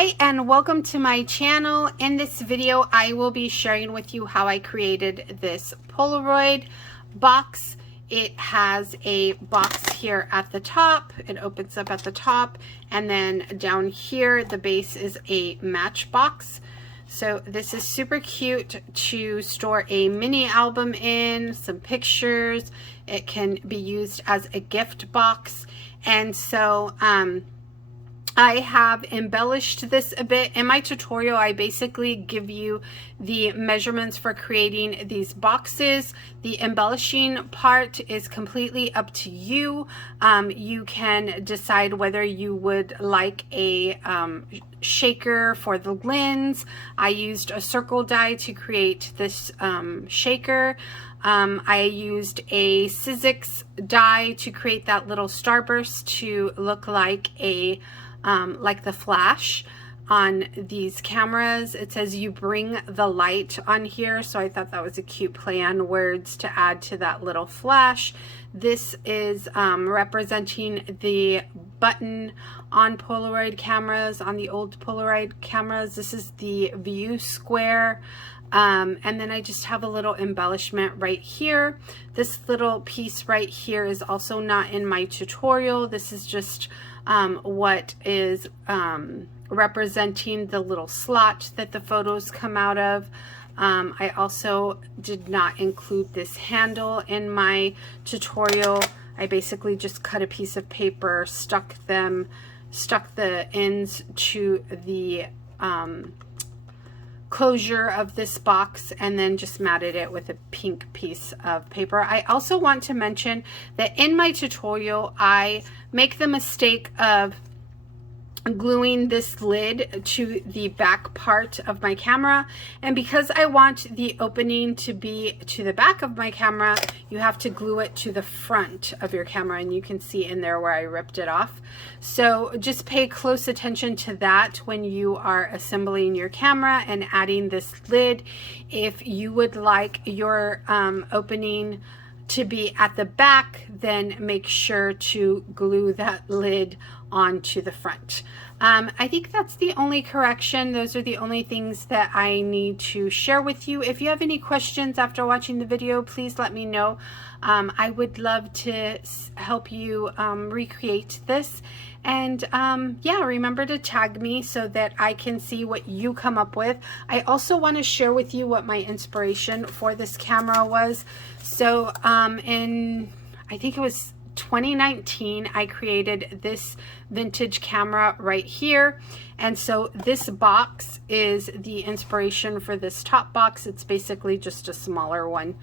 Hi and welcome to my channel. In this video I will be sharing with you how I created this Polaroid box. It has a box here at the top. It opens up at the top, and then down here the base is a Matchbox. So this is super cute to store a mini album in, some pictures. It can be used as a gift box. And so I have embellished this a bit. In my tutorial, I basically give you the measurements for creating these boxes. The embellishing part is completely up to you. You can decide whether you would like a shaker for the lens. I used a circle die to create this shaker. I used a Sizzix die to create that little starburst to look like a like the flash on these cameras. It says you bring the light on here, so I thought that was a cute play on words to add to that little flash. This is representing the button on Polaroid cameras, on the old Polaroid cameras. This is the view square. And then I just have a little embellishment right here. This little piece right here is also not in my tutorial. This is just what is representing the little slot that the photos come out of. I also did not include this handle in my tutorial. I basically just cut a piece of paper, stuck the ends to the closure of this box, and then just matted it with a pink piece of paper. I also want to mention that in my tutorial I make the mistake of gluing this lid to the back part of my camera, and because I want the opening to be to the back of my camera, you have to glue it to the front of your camera, and you can see in there where I ripped it off. So just pay close attention to that when you are assembling your camera and adding this lid. If you would like your opening to be at the back, then make sure to glue that lid onto the front. I think that's the only correction. Those are the only things that I need to share with you. If you have any questions after watching the video, please let me know. I would love to help you recreate this. And yeah, remember to tag me so that I can see what you come up with. I also want to share with you what my inspiration for this camera was. So I think it was 2019, I created this vintage camera right here, and so this box is the inspiration for this top box. It's basically just a smaller one,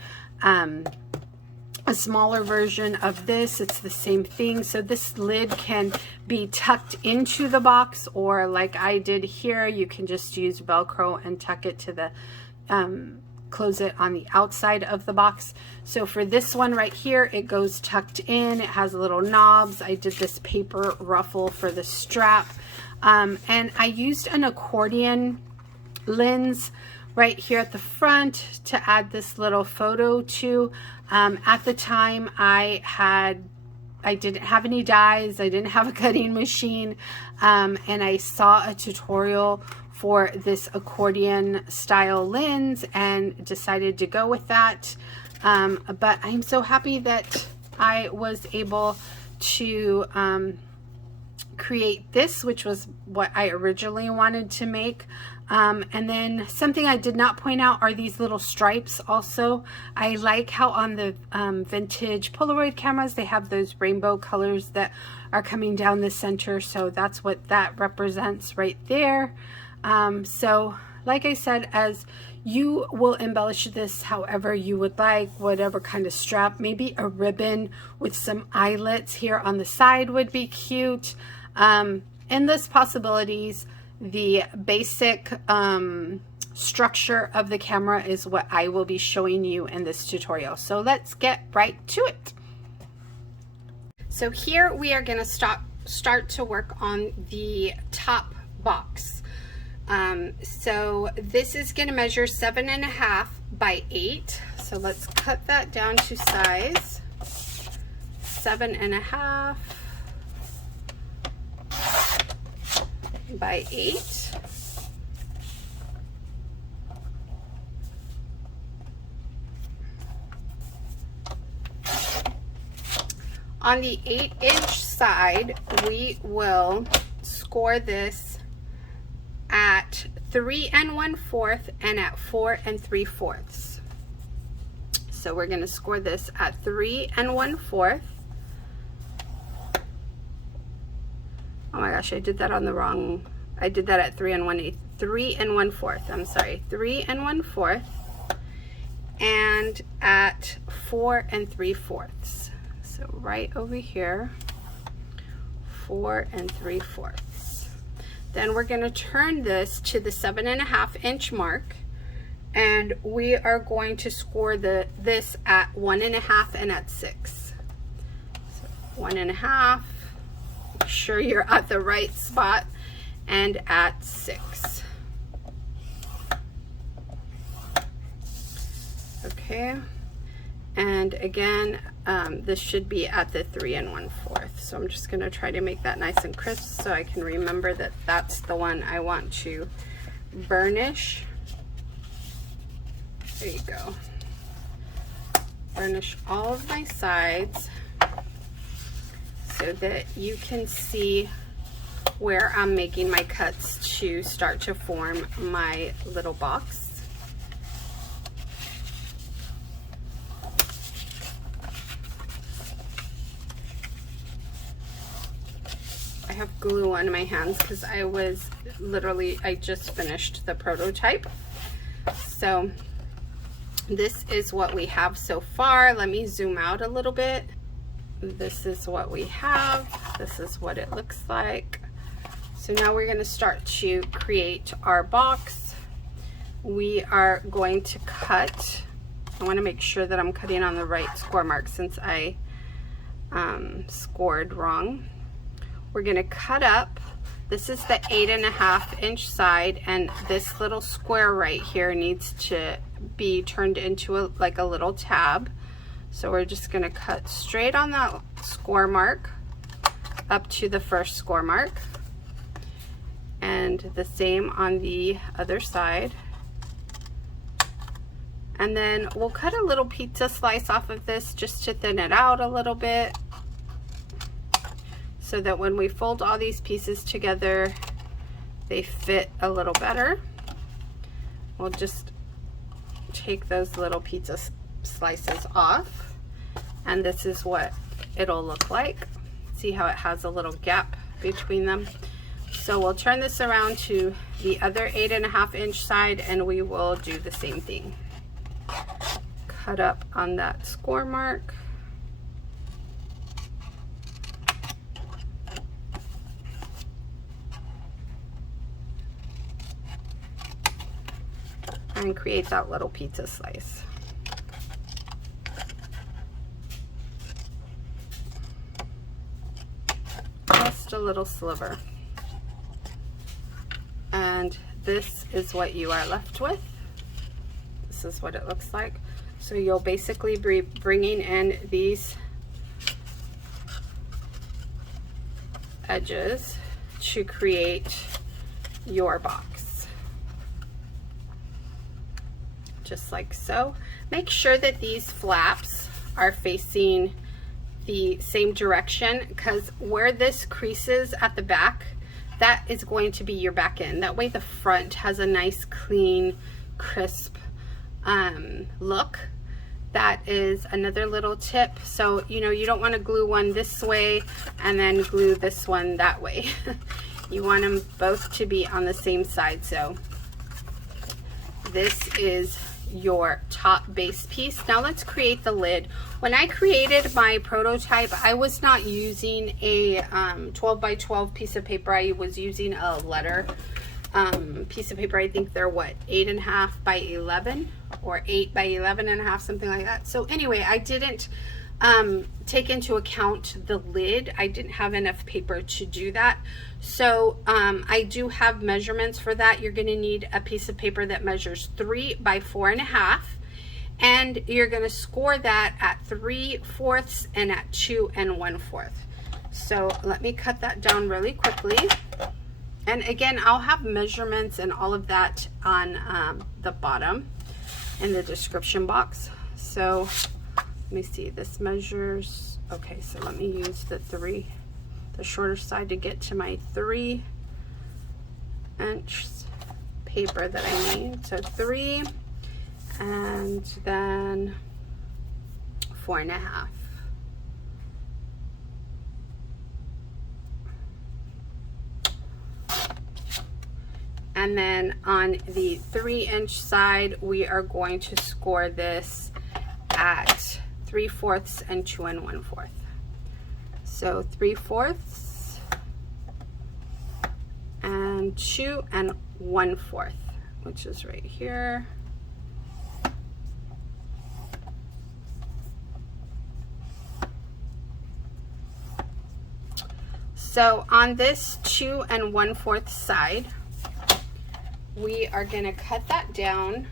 a smaller version of this. It's the same thing. So this lid can be tucked into the box, or like I did here, you can just use Velcro and tuck it to the close it on the outside of the box. So for this one right here, it goes tucked in. It has little knobs. I did this paper ruffle for the strap, and I used an accordion lens right here at the front to add this little photo to. At the time I didn't have any dies, I didn't have a cutting machine, and I saw a tutorial for this accordion style lens and decided to go with that. But I'm so happy that I was able to create this, which was what I originally wanted to make. And then something I did not point out are these little stripes also. I like how on the vintage Polaroid cameras they have those rainbow colors that are coming down the center, so that's what that represents right there. So like I said, as you will embellish this however you would like, whatever kind of strap, maybe a ribbon with some eyelets here on the side would be cute. Endless possibilities. The basic structure of the camera is what I will be showing you in this tutorial. So let's get right to it. So here we are going to start to work on the top box. So this is going to measure 7.5 by 8. So let's cut that down to size 7.5. by 8. On the 8-inch side, we will score this at 3 1/4 and at 4 3/4. So we're going to score this at 3 1/4. Oh my gosh, I did that on the wrong. I did that at 3 1/8. 3 1/4. I'm sorry, 3 1/4, and at 4 3/4. So right over here, 4 3/4. Then we're going to turn this to the 7.5-inch mark, and we are going to score this at 1 1/2 and at 6. So 1 1/2. Make sure you're at the right spot, and at 6. Okay. And again, this should be at the 3 1/4. So I'm just going to try to make that nice and crisp so I can remember that that's the one I want to burnish. There you go. Burnish all of my sides so that you can see where I'm making my cuts to start to form my little box. I have glue on my hands because I just finished the prototype. So this is what we have so far. Let me zoom out a little bit. This is what we have. This is what it looks like. So now we're going to start to create our box. We are going to cut. I want to make sure that I'm cutting on the right score mark since I scored wrong. We're going to cut up. This is the 8.5-inch side, and this little square right here needs to be turned into like a little tab. So we're just going to cut straight on that score mark up to the first score mark, and the same on the other side. And then we'll cut a little pizza slice off of this just to thin it out a little bit, so that when we fold all these pieces together, they fit a little better. We'll just take those little pizza slices off, and this is what it'll look like. See how it has a little gap between them? So we'll turn this around to the other 8.5-inch side, and we will do the same thing. Cut up on that score mark. And create that little pizza slice. Just a little sliver. And this is what you are left with. This is what it looks like. So you'll basically be bringing in these edges to create your box. Just like so. Make sure that these flaps are facing the same direction, because where this creases at the back, that is going to be your back end. That way the front has a nice, clean, crisp look. That is another little tip. So, you know, you don't want to glue one this way and then glue this one that way. You want them both to be on the same side. So this is your top base piece. Now let's create the lid. When I created my prototype, I was not using a 12 by 12 piece of paper. I was using a letter piece of paper. I think they're what, 8.5 by 11 or 8 by 11.5, something like that. So anyway, I didn't take into account the lid. I didn't have enough paper to do that. So I do have measurements for that. You're going to need a piece of paper that measures 3 by 4.5, and you're going to score that at 3/4 and at 2 1/4. So let me cut that down really quickly. And again, I'll have measurements and all of that on the bottom in the description box. So let me see, this measures, okay, so let me use the shorter side to get to my 3-inch paper that I need. So 3 and then 4.5. And then on the 3-inch side, we are going to score this at 3/4 and 2 1/4. So 3/4 and 2 1/4, which is right here. So on this 2 1/4 side, we are going to cut that down,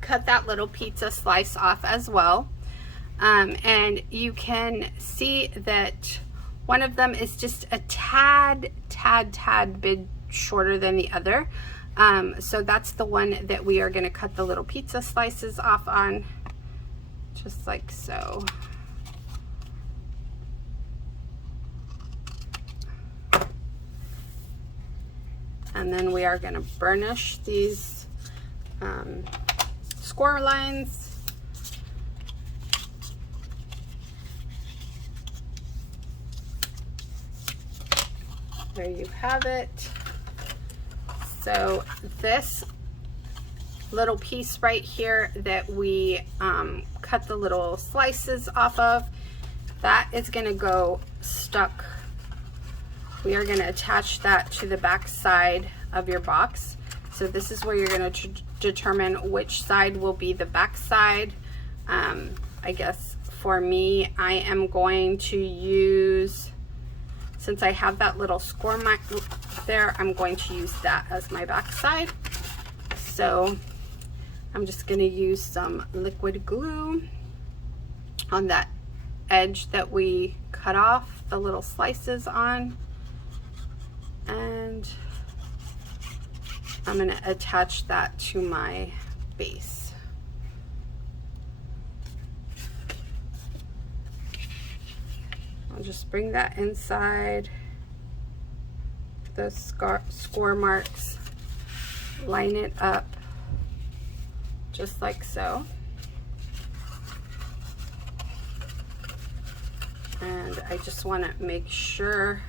cut that little pizza slice off as well. And you can see that one of them is just a tad bit shorter than the other. So that's the one that we are going to cut the little pizza slices off on, just like so. And then we are going to burnish these score lines. There you have it. So this little piece right here that we cut the little slices off of, that is going to go stuck. We are going to attach that to the back side of your box. So this is where you're going to determine which side will be the back side. I guess for me, I am going to use, since I have that little score mark there, I'm going to use that as my back side. So I'm just going to use some liquid glue on that edge that we cut off the little slices on. And I'm going to attach that to my base. I'll just bring that inside the score marks, line it up just like so. And I just want to make sure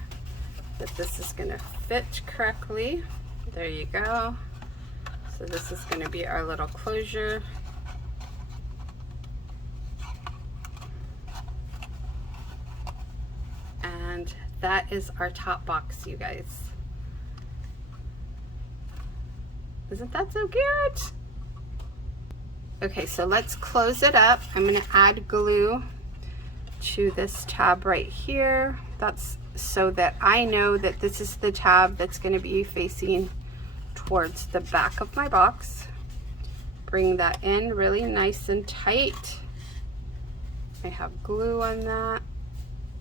that this is going to fit correctly. There you go. So this is going to be our little closure. And that is our top box, you guys. Isn't that so cute? Okay, so let's close it up. I'm going to add glue to this tab right here. That's so that I know that this is the tab that's going to be facing towards the back of my box. Bring that in really nice and tight. I have glue on that,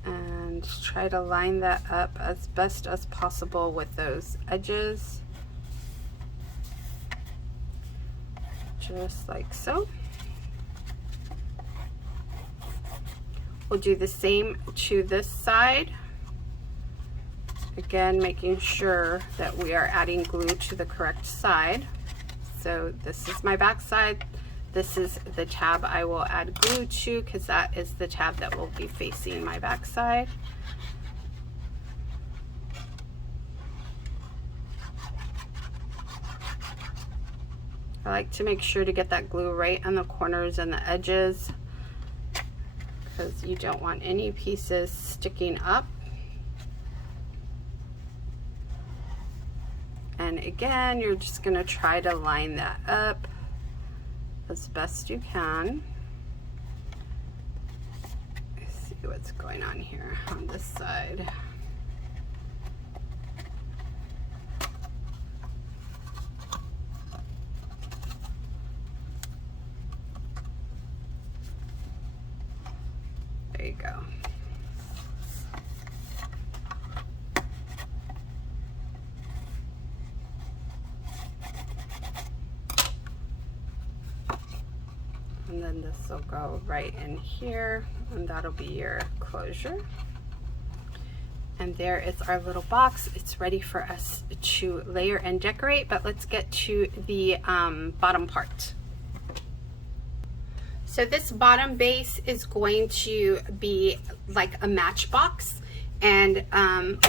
and try to line that up as best as possible with those edges, just like so. We'll do the same to this side. Again, making sure that we are adding glue to the correct side. So this is my back side. This is the tab I will add glue to, because that is the tab that will be facing my back side. I like to make sure to get that glue right on the corners and the edges, because you don't want any pieces sticking up. And again, you're just going to try to line that up as best you can. Let's see what's going on here on this side. There you go. then this will go right in here, and that'll be your closure. And there is our little box. It's ready for us to layer and decorate, but let's get to the bottom part. So this bottom base is going to be like a matchbox, and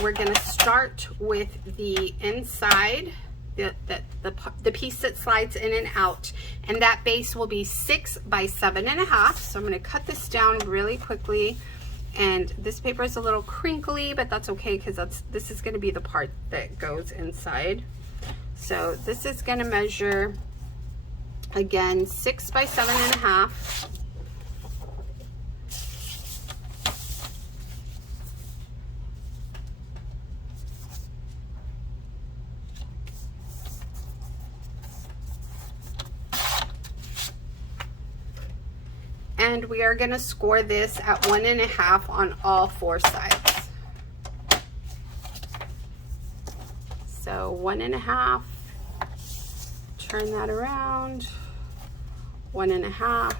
we're gonna start with the inside, the piece that slides in and out, and that base will be 6 by 7.5. So I'm gonna cut this down really quickly, and this paper is a little crinkly, but that's okay because this is gonna be the part that goes inside. So this is gonna measure, again, 6 by 7.5. And we are going to score this at 1.5 on all 4 sides. So 1.5, turn that around, 1.5,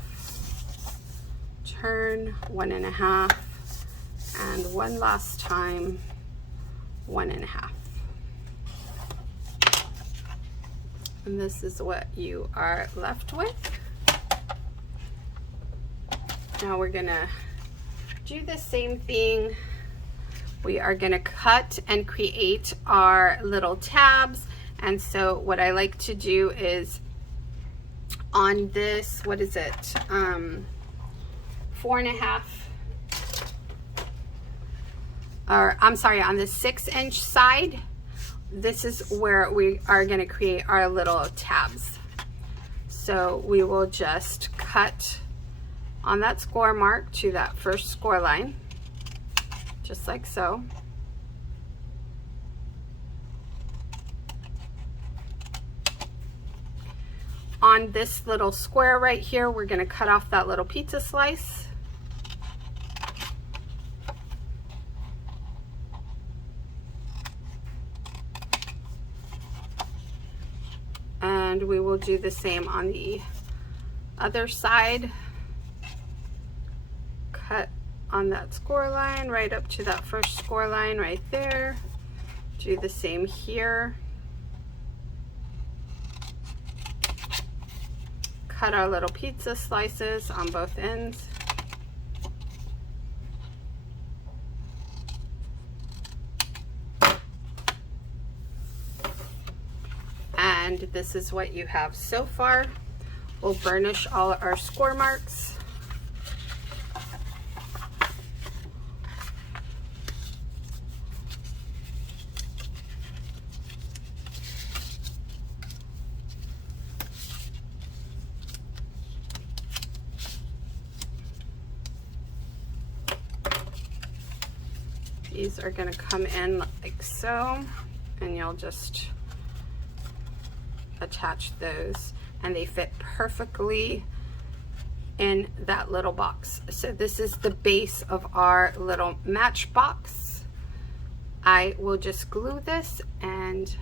turn, 1.5, and one last time, 1.5. And this is what you are left with. Now we're gonna do the same thing. We are gonna cut and create our little tabs. And so what I like to do is on this, what is it? 4.5, or I'm sorry, on the 6-inch side, this is where we are gonna create our little tabs. So we will just cut on that score mark to that first score line, just like so. On this little square right here, we're going to cut off that little pizza slice. And we will do the same on the other side. Cut on that score line right up to that first score line right there. Do the same here. Cut our little pizza slices on both ends. And this is what you have so far. We'll burnish all our score marks. These are going to come in like so, and you'll just attach those, and they fit perfectly in that little box. So this is the base of our little matchbox. I will just glue this, and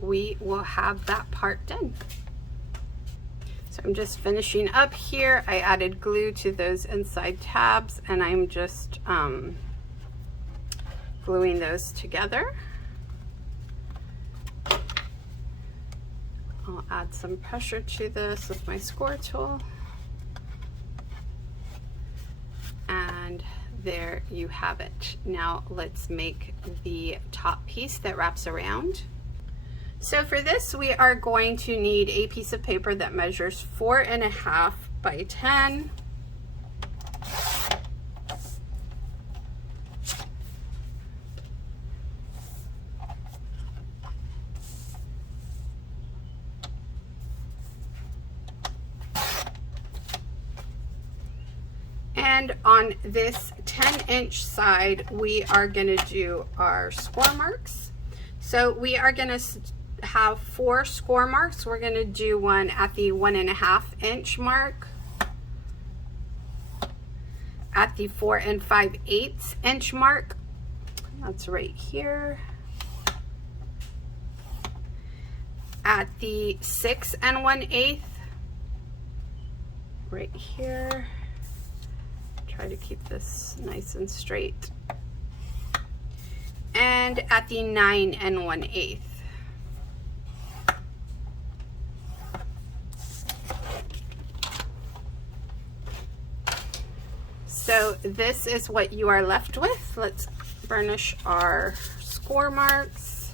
we will have that part done. So I'm just finishing up here. I added glue to those inside tabs, and I'm just gluing those together. I'll add some pressure to this with my score tool. And there you have it. Now let's make the top piece that wraps around. So for this, we are going to need a piece of paper that measures 4.5 by 10. And on this 10-inch side, we are going to do our score marks. So we are going to have 4 score marks. We're going to do one at the 1.5-inch mark, at the 4 5/8 inch mark, that's right here, at the 6 1/8, right here. Try to keep this nice and straight. And at the 9 1/8. So this is what you are left with. Let's burnish our score marks.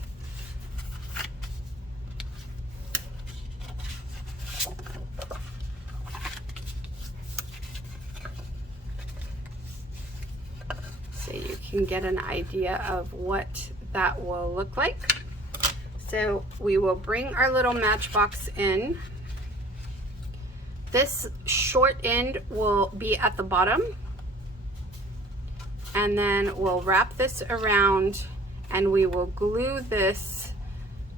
So you can get an idea of what that will look like. So we will bring our little Matchbox in. This short end will be at the bottom. And then we'll wrap this around and we will glue this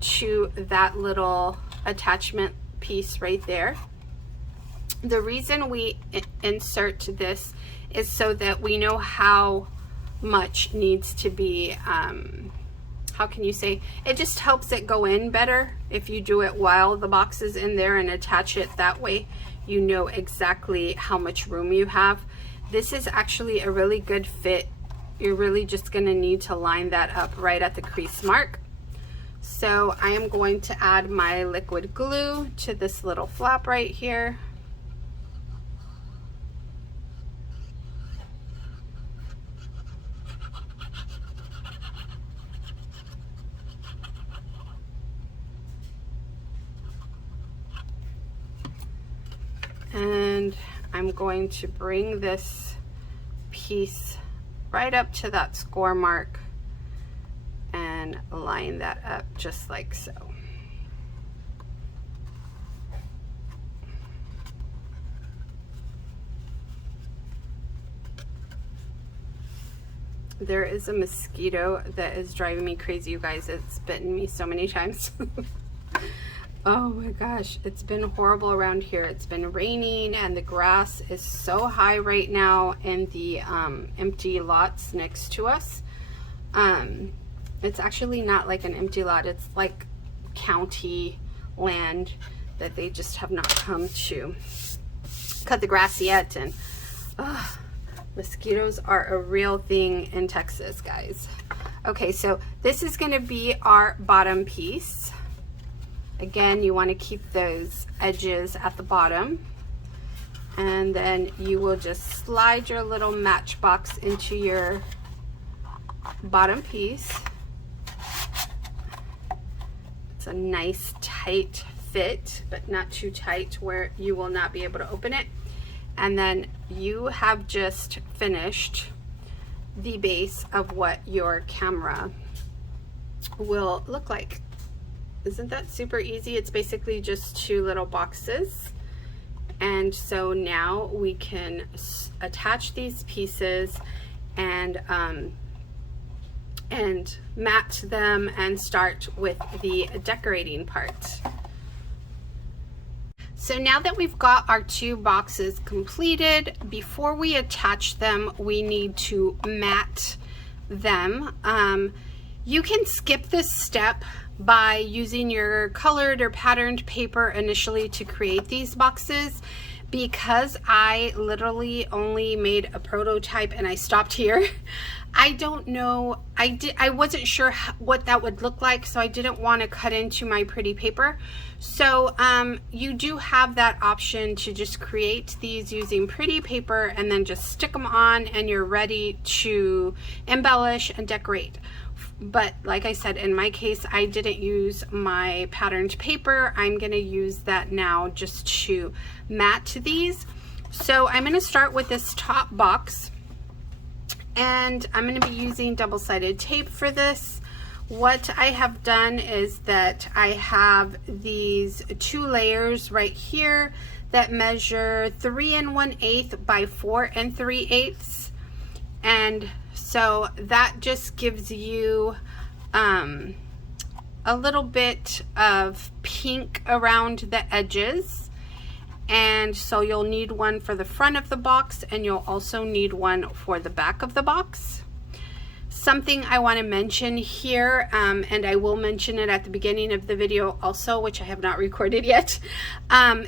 to that little attachment piece right there. The reason we insert this is so that we know how much needs to be, how can you say, it just helps it go in better if you do it while the box is in there and attach it that way. You know exactly how much room you have. This is actually a really good fit. You're really just going to need to line that up right at the crease mark. So I am going to add my liquid glue to this little flap right here. And I'm going to bring this piece right up to that score mark and line that up just like so. There is a mosquito that is driving me crazy, you guys. It's bitten me so many times. Oh my gosh, it's been horrible around here. It's been raining and the grass is so high right now in the empty lots next to us. It's actually not like an empty lot, it's like county land that they just have not come to cut the grass yet. And mosquitoes are a real thing in Texas, guys. Okay, so this is going to be our bottom piece. Again, you want to keep those edges at the bottom, and then you will just slide your little Matchbox into your bottom piece. It's a nice tight fit, but not too tight where you will not be able to open it. And then you have just finished the base of what your camera will look like. Isn't that super easy? It's basically just two little boxes. And so now we can attach these pieces and mat them and start with the decorating part. So now that we've got our two boxes completed, before we attach them, we need to mat them. You can skip this step by using your colored or patterned paper initially to create these boxes. Because I literally only made a prototype and I stopped here, I don't know, I wasn't sure what that would look like, so I didn't want to cut into my pretty paper. So you do have that option to just create these using pretty paper and then just stick them on and you're ready to embellish and decorate. But like I said, in my case, I didn't use my patterned paper. I'm going to use that now just to mat these. So I'm going to start with this top box, and I'm going to be using double-sided tape for this. What I have done is that I have these two layers right here that measure 3 1/8 by 4 3/8, and so that just gives you a little bit of pink around the edges. And so you'll need one for the front of the box, and you'll also need one for the back of the box. Something I want to mention here, and I will mention it at the beginning of the video also, which I have not recorded yet,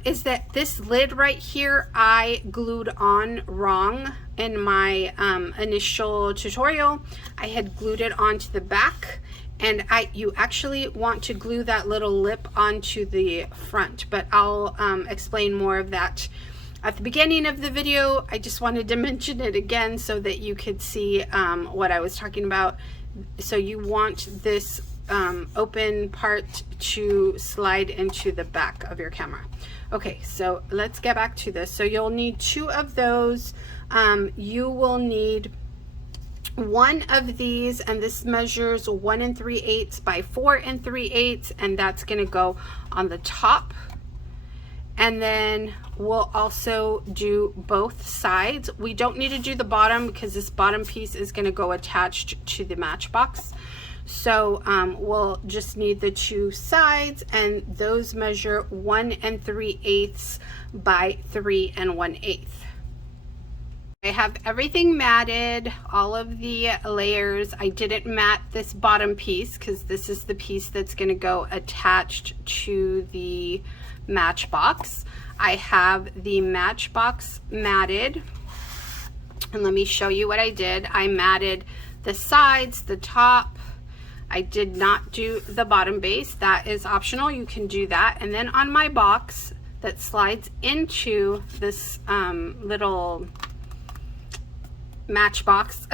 is that this lid right here I glued on wrong in my initial tutorial. I had glued it onto the back, and you actually want to glue that little lip onto the front, but I'll explain more of that at the beginning of the video. I just wanted to mention it again so that you could see what I was talking about. So you want this open part to slide into the back of your camera. Okay, so let's get back to this. So you'll need 2 of those. You will need 1 of these, and this measures 1 3/8 by 4 3/8, and that's going to go on the top. And then we'll also do both sides. We don't need to do the bottom because this bottom piece is going to go attached to the Matchbox. So we'll just need the 2 sides, and those measure 1 3/8 by 3 1/8. I have everything matted, all of the layers. I didn't mat this bottom piece because this is the piece that's going to go attached to the Matchbox. I have the Matchbox matted, and let me show you what I did. I matted the sides, the top. I did not do the bottom base. That is optional. You can do that. And then on my box that slides into this little Matchbox,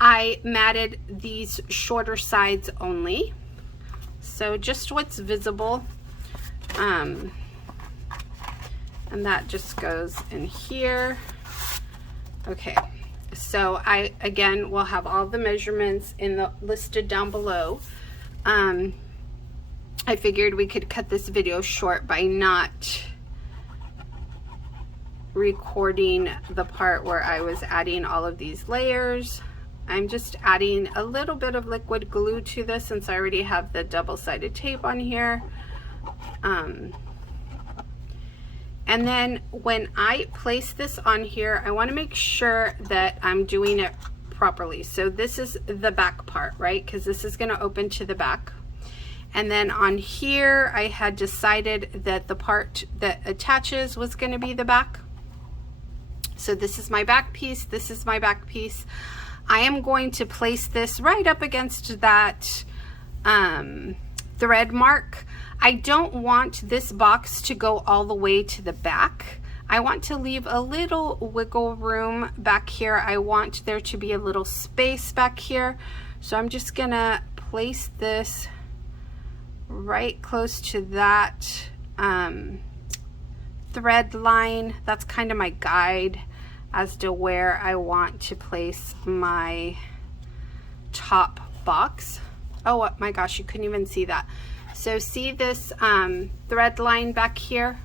I matted these shorter sides only. So just what's visible. And that just goes in here. Okay, so I again will have all the measurements listed down below. I figured we could cut this video short by not recording the part where I was adding all of these layers. I'm just adding a little bit of liquid glue to this since I already have the double-sided tape on here. And then when I place this on here, I want to make sure that I'm doing it properly. So this is the back part, right? Because this is going to open to the back. And then on here, I had decided that the part that attaches was going to be the back. So this is my back piece. This is my back piece. I am going to place this right up against that thread mark. I don't want this box to go all the way to the back. I want to leave a little wiggle room back here. I want there to be a little space back here. So I'm just gonna place this right close to that thread line. That's kind of my guide as to where I want to place my top box. Oh my gosh, you couldn't even see that. So see this thread line back here?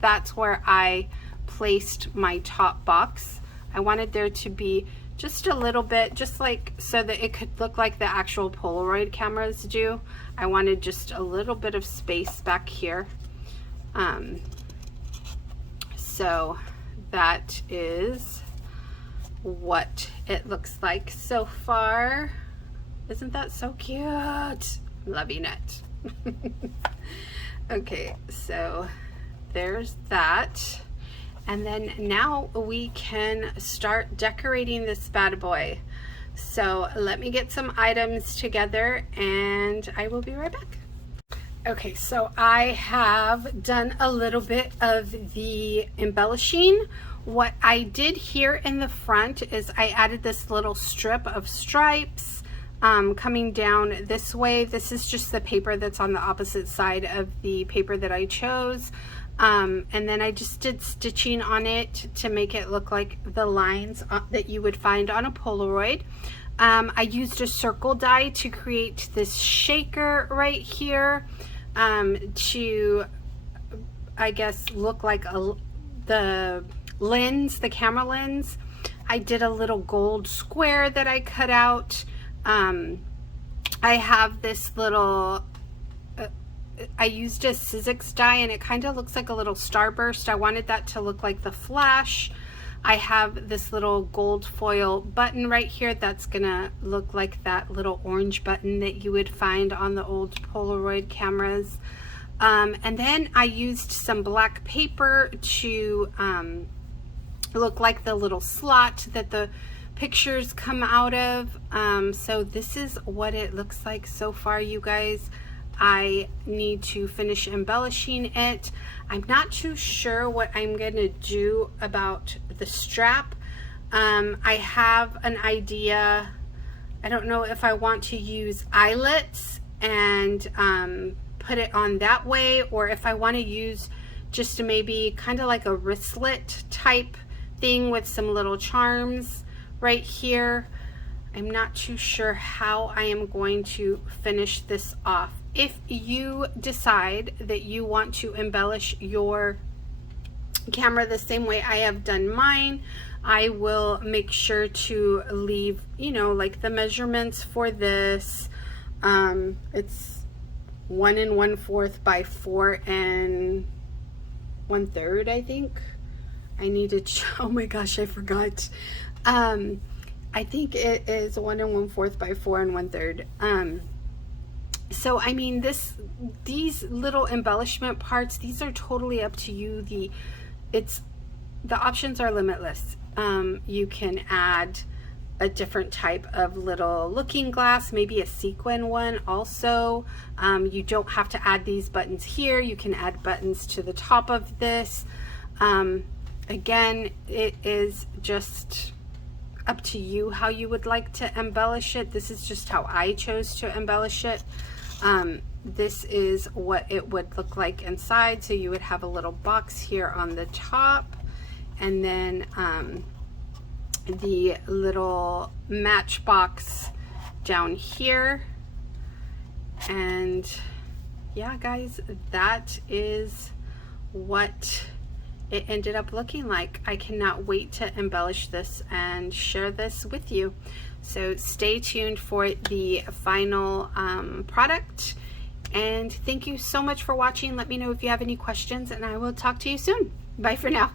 That's where I placed my top box. I wanted there to be just a little bit, just like so that it could look like the actual Polaroid cameras do. I wanted just a little bit of space back here. So that is what it looks like so far. Isn't that so cute? I'm loving it. Okay, so there's that. And then now we can start decorating this bad boy. So let me get some items together and I will be right back. Okay, so I have done a little bit of the embellishing. What I did here in the front is I added this little strip of stripes coming down this way. This is just the paper that's on the opposite side of the paper that I chose. And then I just did stitching on it to make it look like the lines that you would find on a Polaroid. I used a circle die to create this shaker right here to, I guess, look like the lens, the camera lens. I did a little gold square that I cut out. I have this little, I used a Sizzix die and it kind of looks like a little starburst. I wanted that to look like the flash. I have this little gold foil button right here that's gonna look like that little orange button that you would find on the old Polaroid cameras. And then I used some black paper to look like the little slot that the pictures come out of. So this is what it looks like so far, you guys. I need to finish embellishing it. I'm not too sure what I'm gonna do about the strap. I have an idea. I don't know if I want to use eyelets and put it on that way, or if I want to use just maybe kind of like a wristlet type thing with some little charms right here. I'm not too sure how I am going to finish this off. If you decide that you want to embellish your camera the same way I have done mine, I will make sure to leave, you know, like the measurements for this. It's 1 1/4 by 4 1/3, I think. I need to, oh my gosh, I forgot. I think it is 1 1/4 by 4 1/3. So I mean, these little embellishment parts, these are totally up to you. The options are limitless. You can add a different type of little looking glass, maybe a sequin one also. You don't have to add these buttons here. You can add buttons to the top of this. Again, it is just up to you how you would like to embellish it. This is just how I chose to embellish it. This is what it would look like inside. So you would have a little box here on the top, and then the little Matchbox down here. And yeah, guys, that is what it ended up looking like. I cannot wait to embellish this and share this with you. So stay tuned for the final product. And thank you so much for watching. Let me know if you have any questions, and I will talk to you soon. Bye for now.